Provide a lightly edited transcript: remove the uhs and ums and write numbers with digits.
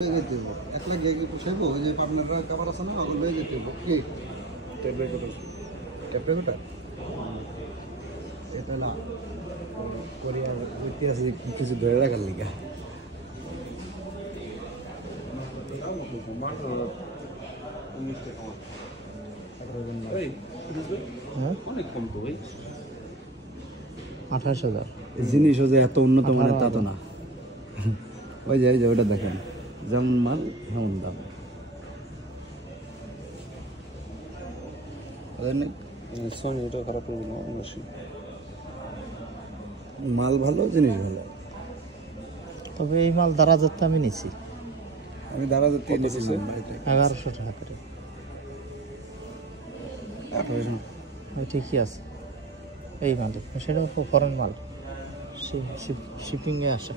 একলা গিয়ে কি পোষাইব? ওই যে পাবনার কাবার আছে না, ওগুলো লয়ে যেতে হইব। কি ট্যাবলেট এটা না কোরিয়ার ঐতিহাসিক কিছু ধরে রাখার লিগা অনেক কম তো ভাই, 28,000 জিনিসও যে এত উন্নত মানের তা তো না। ওই যে ওটা দেখেন, যেমন মাল তেমন দাম। এটা খারাপ করবো না অবশ্যই। মাল ভালো, জিনিস ভালো। তবে এই মাল দারাজতে আমি নিছি, আমি দাঁড়া যেতে 1100 টাকা করে। 1800 ঠিকই আছে এই মাল, সেটা ফরেন মাল, শিপিংয়ে আসে।